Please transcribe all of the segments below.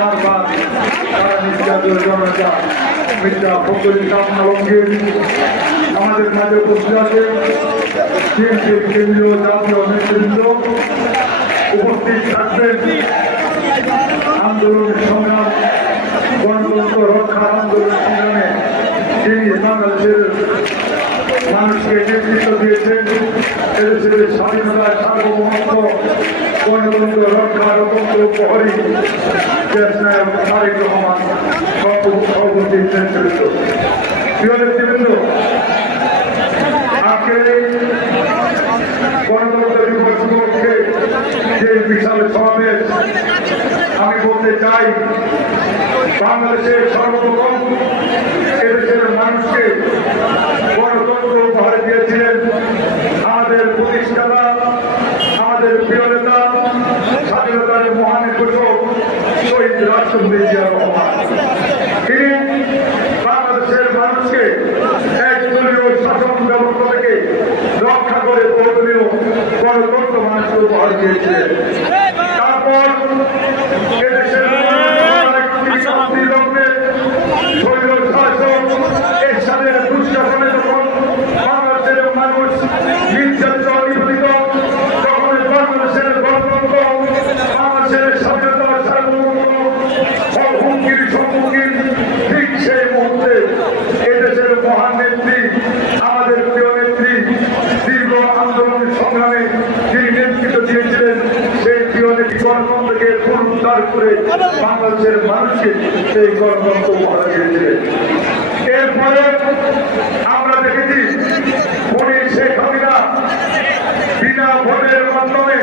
বারবার তারা নির্যাতিত জনতা মির্জা ফখরুল ইসলাম আলমগীর আমাদের মাঝে উপস্থিত আছে। বিএনপির কেন্দ্রীয় জাতীয় নেতৃবৃন্দ উপস্থিত থাকবেন। আন্দোলন সংগ্রাম গণতন্ত্র রক্ষার আন্দোলন সংগ্রামে তিনি বাংলাদেশের মানুষকে নেতৃত্ব দিয়েছেন। এদেশের স্বাধীনতা সার্বভৌমত্ব গণতন্ত্র রক্ষার অত্যন্ত প্রহরী দেশ নায়ক তারেক রহমান সভাপতি নেতৃত্ব। প্রিয় নেতৃবৃন্দ, আজকে গণতন্ত্র দিবস উপলক্ষে যে বিশাল সমাবেশ, আমি বলতে চাই বাংলাদেশের সর্বপ্রথম এদেশের মানুষকে গণতন্ত্র উপহার দিয়েছিলেন আমাদের প্রতিষ্ঠাতা, আমাদের প্রিয় নেতা, স্বাধীনতার মহান ঘোষক শহীদ রাষ্ট্রপতি জিয়া রহমান। তিনি বাংলাদেশের মানুষকে একদলীয় শাসন ব্যবস্থা থেকে রক্ষা করে বহুদলীয় গণতন্ত্র মানুষকে উপহার দিয়েছিলেন। তারপর এদেশের এরশাদের দুঃশাসনে যখন বাংলাদেশের মানুষ নির্যাতিত নিপীড়িত, তখন বাংলাদেশের গণতন্ত্র, বাংলাদেশের স্বাধীনতা সার্বভৌমত্ব হুমকির সম্মুখীন, ঠিক সেই মুহূর্তে এদেশের মহান নেত্রী, আমাদের প্রিয় নেত্রী, দীর্ঘ আন্দোলন সংগ্রামে যিনি নেতৃত্ব দিয়েছিলেন, সেই প্রিয় নেত্রী গণতন্ত্রকে পুনরুদ্ধার করে বাংলাদেশের মানুষকে সেই গণতন্ত্র উপহার দিয়েছিলেন। এরপরে আমরা দেখেছি উনি শেখ হাসিনা বিনা ভোটের মাধ্যমে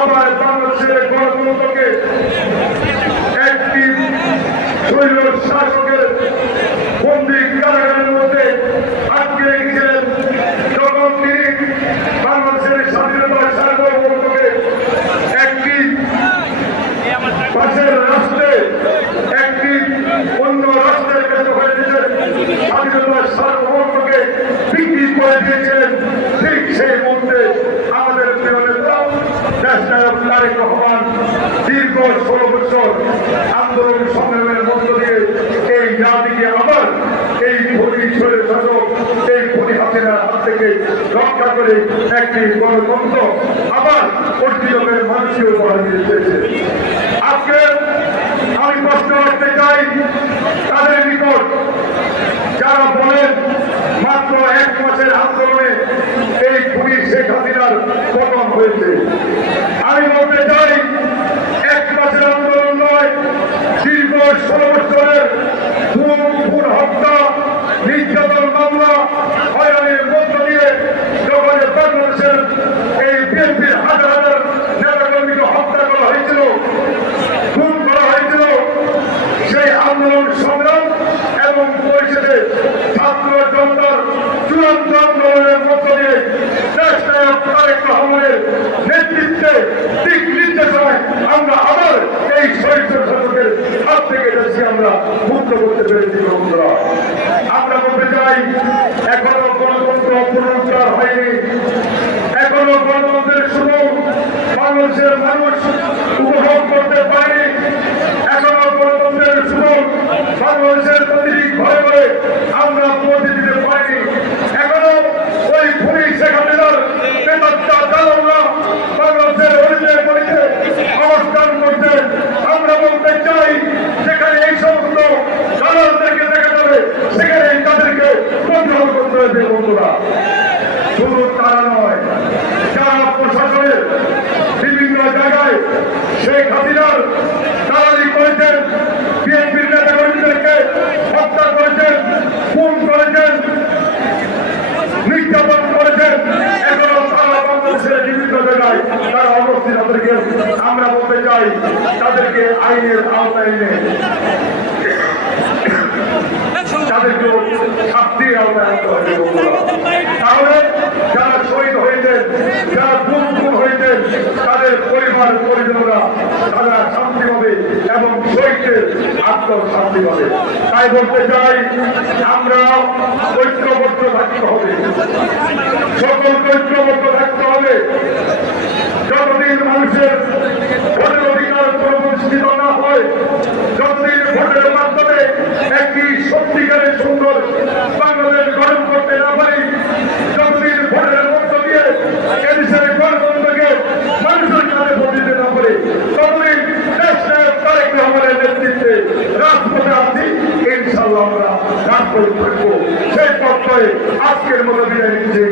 আবার বাংলাদেশের গণতন্ত্রকে একটি শৈল শাসকের বন্দী কারাগারের মধ্যে আটকে রেখেছিলেন। যখন তিনি বাংলাদেশের স্বাধীনতার সার্বভৌমত্বকে একটি পাশের রাষ্ট্রে একটি অন্য রাষ্ট্রের কাছে হয়ে দিয়েছেন, স্বাধীনতার সার্বভৌমত্বকে বিক্রি করে দিয়েছিলেন, ঠিক সেই মুহূর্তে আমাদের প্রিয় নেতা দেশ নায়ক তারেক রহমান দীর্ঘ 16 বছর আন্দোলন সংগ্রামের মধ্য দিয়ে এই জাতিকে আবার এই পরিসরের শাসক, এই পরিহাসিনার হাত থেকে রক্ষা করে একটি গণতন্ত্র আবার অর্জিত মানুষকে উপহার দিয়েছে। আজকে আমি প্রশ্ন করতে চাই তাদের নিকট যারা বলেন মাত্র 1 মাসের আন্দোলনে এই খুনি শেখ হাসিনার পতন হয়েছে। আমি বলতে চাই 1 মাসের আন্দোলন নয়, দীর্ঘ 16 বছরের খুন হত্যা নির্যাতন মামলা হয়রানির মধ্য দিয়ে যখন বাংলাদেশের এই বিএনপির হাজার হাজার নেতাকর্মীকে হত্যা করা হয়েছিল, খুন করা হয়েছিল, সেই আন্দোলন সংগ্রাম এবং পরিষদে ছাত্র জনতার চূড়ান্ত আন্দোলনের মধ্য দিয়ে দেশ নায়ক তারেক রহমানের নেতৃত্বে দিক নির্দেশনায় আমরা আবার এই শহীদ শাসকের হাত থেকে দেশকে আমরা মুক্ত করতে পেরেছি। বন্ধুরা, আমরা বলতে চাই এখনো গণতন্ত্র পুনরুদ্ধার হয়নি, এখনো গণতন্ত্রের সুযোগ বাংলাদেশের মানুষ উপভোগ করতে পারেনি, এখনো গণতন্ত্রের সুযোগ বাংলাদেশের প্রতিটি ঘরে ঘরে আমরা পৌঁছে দিতে পারিনি। এখনো ওই খুনি শেখ হাসিনার নেতারা দালালরা বাংলাদেশের অলিতে গলিতে অবস্থান করছে। আমরা বলতে চাই যেখানে এই সমস্ত দালালদেরকে দেখা যাবে সেখানে তাদেরকে কন্ট্রোল করতে হবে। বন্ধুরা, শুধু তারা নয়, যারা প্রশাসনের বিভিন্ন জায়গায় শেখ হাসিনার দালালি করেছেন, বিএনপির নেতাকর্মীদেরকে হত্যা করেছেন, খুন করেছেন, নির্যাতন করেছেন, এখনো তারা বাংলাদেশের বিভিন্ন জায়গায় তারা অবস্থিত। তাদেরকে আমরা বলতে চাই তাদেরকে আইনের আওতায় এনে তাদেরকে শাস্তির আওতায় আনতে হবে। তাহলে যারা শহীদ হয়েছেন, যারা খুন হয়েছেন, তাদের পরিবার পরিজনরা তারা শান্তি পাবে এবং শহীদের আত্মশান্তি পাবে। তাই বলতে চাই আমরা ঐক্যবদ্ধ থাকতে হবে, সকলকে ঐক্যবদ্ধ থাকতে হবে। যতদিন মানুষের ভোটের অধিকার পুনঃপ্রতিষ্ঠিত না হয় সত্যিকারের সুন্দর বাংলাদেশ গঠন করতে না পারি, যতদিন ভোটের মধ্য দিয়ে এদেশের গণতন্ত্রকে মানুষের কাছে দিতে না পারে, ততদিন দেশনায়ক তারেক রহমানের নেতৃত্বে রাজপথে আছি। ইনশাআল্লাহ আমরা রাজপথে থাকবো। সেই পথে আজকের মতো বিদায় নিচ্ছি।